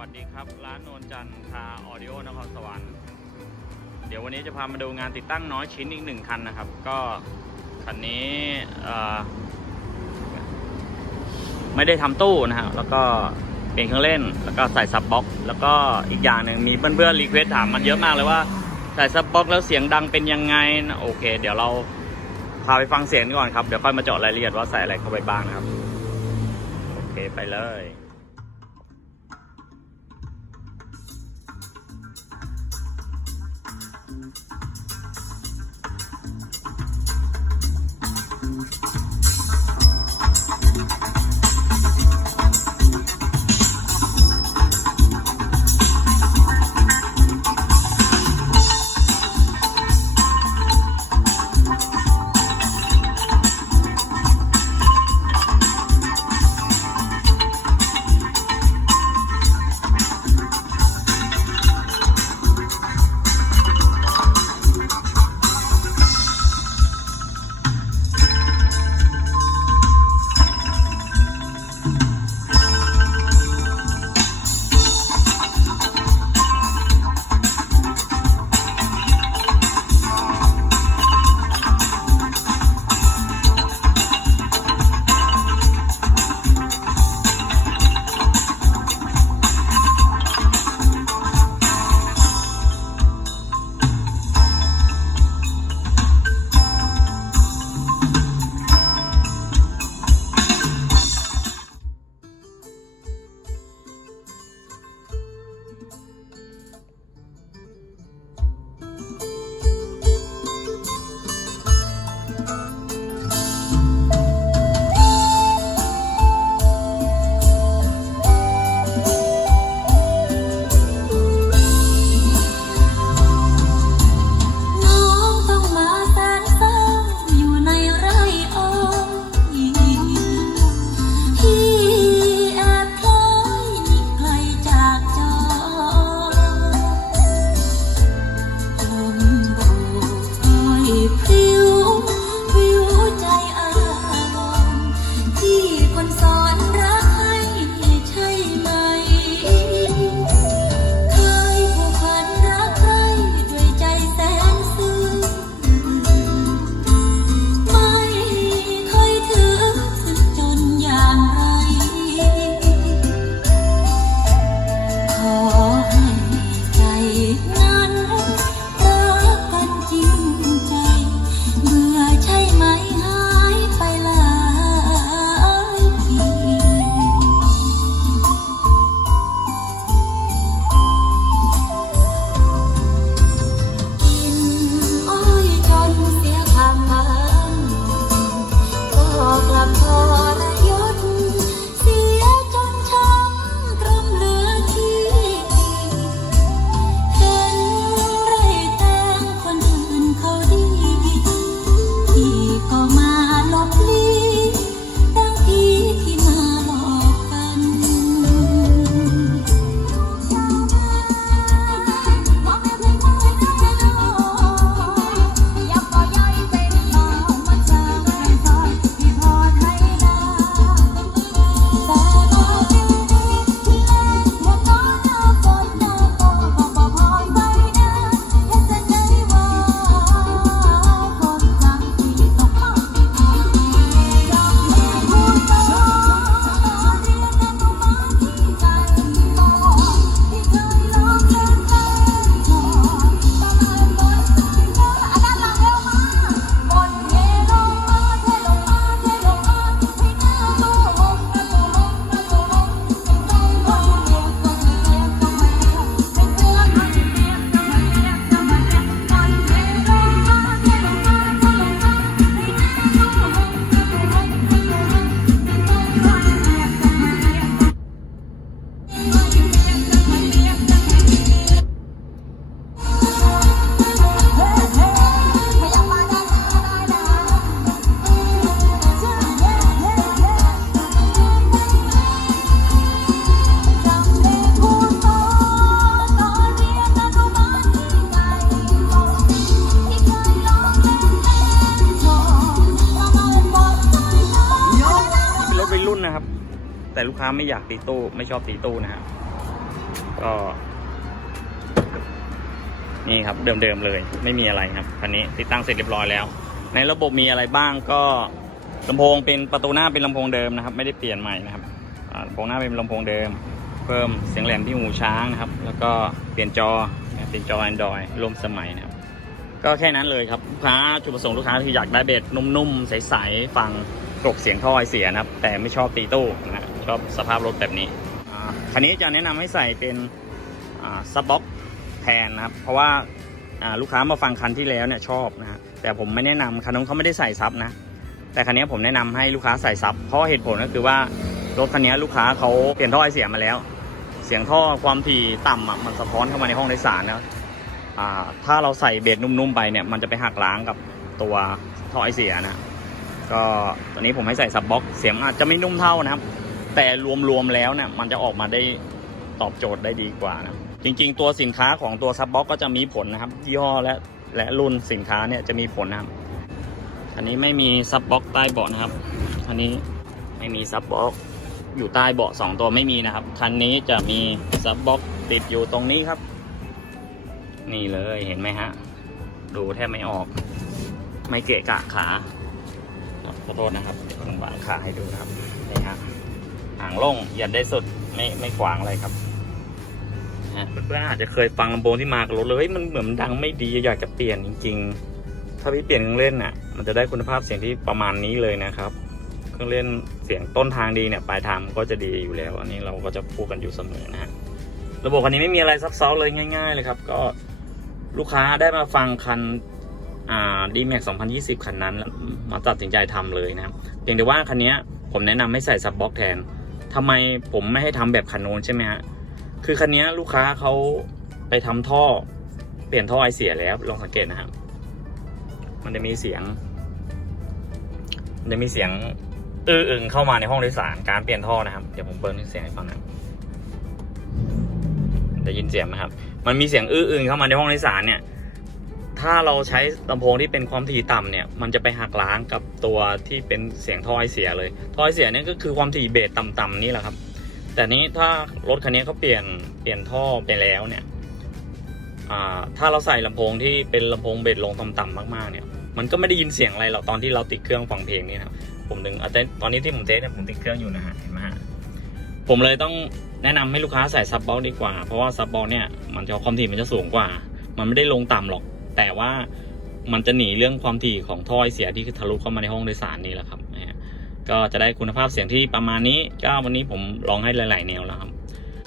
วัสดีครับ ร้านโนนจันทาออดิโอนครสวรรค์เดี๋ยววันนี้จะพามาดูงานติดตั้งน้อยชิ้นอีกหนึ่งคันนะครับ ก็คันนี้ไม่ได้ทำตู้นะฮะแล้วก็เปลี่ยนเครื่องเล่น แล้วก็ใส่ซับบ็อกแล้วก็อีกอย่างหนึ่งมีเพื่อนๆรีเควสถามมันเยอะมากเลยว่าใส่ซับบ็อกแล้วเสียงดังเป็นยังไงโอเค เดี๋ยวเราพาไปฟังเสียงก่อนครับ เดี๋ยวค่อยมาเจาะรายละเอียดว่าใส่อะไรเข้าไปบ้างนะครับ โอเคไปเลย ไม่อยากตีตู้ ไม่ชอบตีตู้นะฮะก็ นี่ครับเดิมๆเลย ไม่มีอะไรครับคันนี้ติดตั้งเสร็จเรียบร้อยแล้ว ในระบบมีอะไรบ้างก็ลำโพงเป็นประตูหน้าเป็นลำโพงเดิมนะครับ ไม่ได้เปลี่ยนใหม่นะครับลำโพงหน้าเป็นลำโพงเดิม เพิ่มเสียงแหลมที่หูช้างนะครับ แล้วก็เปลี่ยนจอเป็นจอ Android ร่วมสมัยนะครับ ก็แค่นั้นเลยครับลูกค้าจุดประสงค์ลูกค้าคืออยากได้เบสนุ่มๆใสๆฟังกรบเสียงท่อไอเสียนะครับ แต่ไม่ชอบตีตู้นะฮะ ชอบสภาพรถแบบนี้คันนี้จะแนะนำให้ใส่เป็นซับบ็อกแทนนะครับ เพราะว่าลูกค้ามาฟังคันที่แล้วเนี่ยชอบนะแต่ผมไม่แนะนำคันนู้นเขาไม่ได้ใส่ซับนะ แต่คันนี้ผมแนะนำให้ลูกค้าใส่ซับเพราะเหตุผลก็คือว่ารถคันนี้ลูกค้าเขาเปลี่ยนท่อไอเสียมาแล้ว เสียงท่อความถี่ต่ำอะมันสะท้อนเข้ามาในห้องโดยสารนะถ้าเราใส่เบสนุ่มๆไปเนี่ยมันจะไปหักล้างกับตัวท่อไอเสียนะก็ตอนนี้ผมให้ใส่ซับบ็อกเสียงอาจจะไม่นุ่มเท่านะครับ แต่รวมๆแล้วเนี่ยมันจะออกมาได้ตอบโจทย์ได้ดีกว่านะจริง ๆ ตัวสินค้าของตัวซับบ็อกก็จะมีผลนะครับยี่ห้อและและรุ่นสินค้าเนี่ยจะมีผลนะครับอันนี้ไม่มีซับบ็อกใต้เบาะนะครับอันนี้ไม่มีซับบ็อกอยู่ใต้เบาะสองตัวไม่มีนะครับคันนี้จะมีซับบ็อกติดอยู่ตรงนี้ครับ นี่เลยเห็นไหมฮะดูแทบไม่ออก ไม่เกะกะขาขอโทษนะครับผมวางขาให้ดูนะครับนี่ฮะ หางล่งยัดได้สุดไม่ไม่ขวางอะไรครับเพื่อนๆอาจจะเคยฟังลำโพงที่มากับรถเลยมันเหมือนดังไม่ดีอยากจะเปลี่ยนจริง ๆ ถ้าพี่เปลี่ยนเครื่องเล่นน่ะ มันจะได้คุณภาพเสียงที่ประมาณนี้เลยนะครับ เครื่องเล่นเสียงต้นทางดีเนี่ยปลายทางก็จะดีอยู่แล้ว อันนี้เราก็จะพูดกันอยู่เสมอนะฮะระบบคันนี้ไม่มีอะไรซับซ้อนเลยง่าย ๆ เลยครับ ก็ลูกค้าได้มาฟังคันอ่าดีแม็ก2020คันนั้น มาตัดสินใจทำเลยนะครับเพียงแต่ว่าคันนี้ผมแนะนำให้ใส่ซับบ็อกแทน ทำไมผมไม่ให้ทำแบบคันโน้นใช่ไหมฮะคือคันนี้ลูกค้าเขาไปทำท่อ เปลี่ยนท่อไอเสียแล้วลองสังเกตนะครับมันจะมีเสียง มันจะมีเสียงอื้ออึงเข้ามาในห้องโดยสารการเปลี่ยนท่อนะครับ เดี๋ยวผมเบิร์นเสียงให้ฟังนะครับได้ยินเสียงไหมครับ มันมีเสียงอื้ออึงเข้ามาในห้องโดยสารเนี่ย ถ้าเราใช้ลำโพงที่เป็นความถี่ต่ำเนี่ย มันจะไปหักล้างกับตัวที่เป็นเสียงท่อไอเสียเลย ท่อไอเสียเนี่ยก็คือความถี่เบสต่ำๆนี่แหละครับ แต่นี้ถ้ารถคันนี้เขาเปลี่ยนเปลี่ยนท่อไปแล้วเนี่ยถ้าเราใส่ลำโพงที่เป็นลำโพงเบสลงต่ำๆมากๆเนี่ย มันก็ไม่ได้ยินเสียงอะไรหรอกตอนที่เราติดเครื่องฟังเพลงนี่ครับ ผมถึงอาจจะตอนนี้ที่ผมเทสเนี่ยผมติดเครื่องอยู่นะฮะ เห็นไหมฮะ ผมเลยต้องแนะนำให้ลูกค้าใส่ซับบ็อกดีกว่า เพราะว่าซับบ็อกเนี่ยมันจะความถี่มันจะสูงกว่า มันไม่ได้ลงต่ำหรอก แต่ว่ามันจะหนีเรื่องความถี่ของท่อเสียที่ทะลุเข้ามาในห้องโดยสารนี่แหละครับนะฮะก็จะได้คุณภาพเสียงที่ประมาณนี้ก็วันนี้ผมลองให้หลาย ๆ แนวแล้วครับ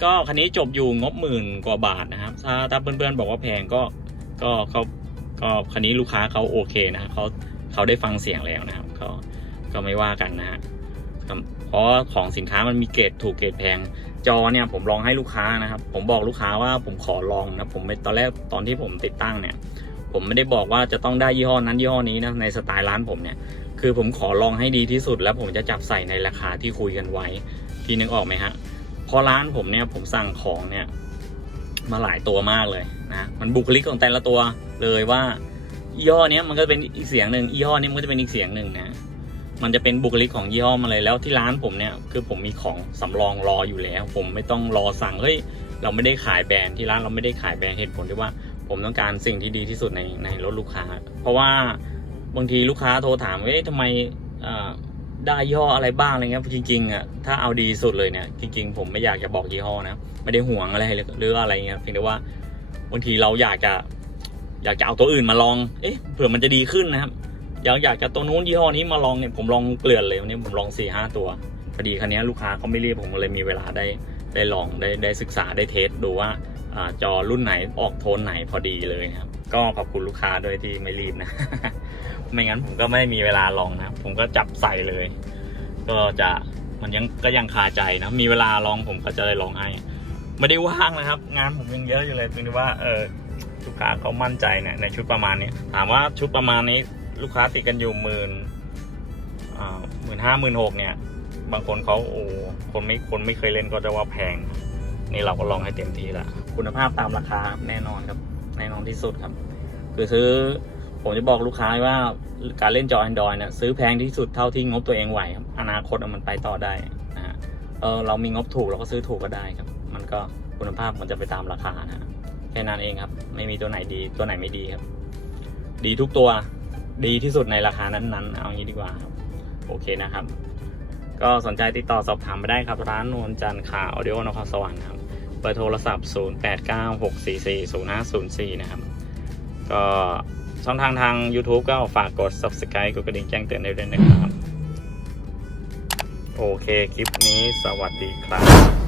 ก็คันนี้จบอยู่งบหมื่นกว่าบาทนะครับ ถ้าถ้าเพื่อนๆบอกว่าแพงก็ก็เขาก็คันนี้ลูกค้าเขาโอเคนะเขาเขาได้ฟังเสียงแล้วนะครับ ก็ก็ไม่ว่ากันนะฮะครับเพราะของสินค้ามันมีเกรดถูกเกรดแพง จอเนี่ยผมลองให้ลูกค้านะครับ ผมบอกลูกค้าว่าผมขอลองนะผมตอนแรกตอนที่ผมติดตั้งเนี่ย ผมไม่ได้บอกว่าจะต้องได้ยี่ห้อนั้นยี่ห้อนี้นะในสไตล์ร้านผมเนี่ย คือผมขอลองให้ดีที่สุด แล้วผมจะจับใส่ในราคาที่คุยกันไว้ พี่นึกออกไหมฮะเพราะร้านผมเนี่ยผมสั่งของเนี่ยมาหลายตัวมากเลยนะมันบุคลิกของแต่ละตัวเลยว่ายี่ห้อนี้มันก็เป็นอีกเสียงหนึ่งยี่ห้อนี้มันก็จะเป็นอีกเสียงหนึ่งนะมันจะเป็นบุคลิกของยี่ห้อมาเลยแล้วที่ร้านผมเนี่ยคือผมมีของสำรองรออยู่แล้ว ผมไม่ต้องรอสั่งเฮ้ยเราไม่ได้ขายแบรนด์ที่ร้านเราไม่ได้ขายแบรนด์เหตุผลที่ว่า ผมต้องการสิ่งที่ดีที่สุดในในรถลูกค้า เพราะว่าบางทีลูกค้าโทรถามว่าเอ๊ะทำไมได้ยี่ห้ออะไรบ้างอะไรเงี้ยจริงๆอะถ้าเอาดีสุดเลยเนี่ยจริง ๆ ผมไม่อยากจะบอกยี่ห้อนะไม่ได้ห่วงอะไรหรืออะไรเงี้ยเพียงแต่ว่าบางทีเราอยากจะ อยากจะเอาตัวอื่นมาลอง เอ๊ะเผื่อมันจะดีขึ้นนะครับอยากอยากจะตัวนู้นยี่ห้อนี้มาลองเนี่ยผมลองเกลื่อนเลยวันนี้ผมลองสี่ห้าตัวพอดีคันนี้ลูกค้าเขาไม่รีบผมเลยมีเวลาได้ได้ลองได้ได้ศึกษาได้เทสดูว่า จอรุ่นไหนออกโทนไหนพอดีเลยนะครับ ก็ขอบคุณลูกค้าด้วยที่ไม่รีบนะ ไม่งั้นผมก็ไม่มีเวลาลองนะ ผมก็จับใส่เลย ก็จะมันยังก็ยังคาใจนะ มีเวลาลองผมก็จะได้ลองให้ ไม่ได้ว่างนะครับ งานผมยังเยอะอยู่เลยเพียงแต่ว่าเออลูกค้าเขามั่นใจเนี่ยในชุดประมาณนี้ ถามว่าชุดประมาณนี้ลูกค้าติดกันอยู่หมื่นหมื่นห้าหมื่นหกเนี่ย บางคนเขาโอ้คนไม่คนไม่เคยเล่นก็จะว่าแพง นี่เราก็ลองให้เต็มที่ละคุณภาพตามราคาแน่นอนครับ แน่นอนที่สุดครับ คือซื้อผมจะบอกลูกค้าว่าการเล่นจอ Android เนี่ยซื้อแพงที่สุดเท่าที่งบตัวเองไหวครับอนาคตมันไปต่อได้นะฮะเออเรามีงบถูกเราก็ซื้อถูกก็ได้ครับ มันก็คุณภาพมันจะไปตามราคานะฮะแค่นั้นเองครับ ไม่มีตัวไหนดีตัวไหนไม่ดีครับ ดีทุกตัวดีที่สุดในราคานั้นๆ เอางี้ดีกว่าครับโอเคนะครับ ก็สนใจติดต่อสอบถามไปได้ครับร้านนวลจันทร์ขาวออดิโอนครสวรรค์ครับ บอร์โทรศัพท์ 0896440504 นะครับ ก็ช่องทางทาง YouTube ก็ฝากกด Subscribe กดกระดิ่งแจ้งเตือนได้ด้วยนะครับ โอเค คลิปนี้สวัสดีครับ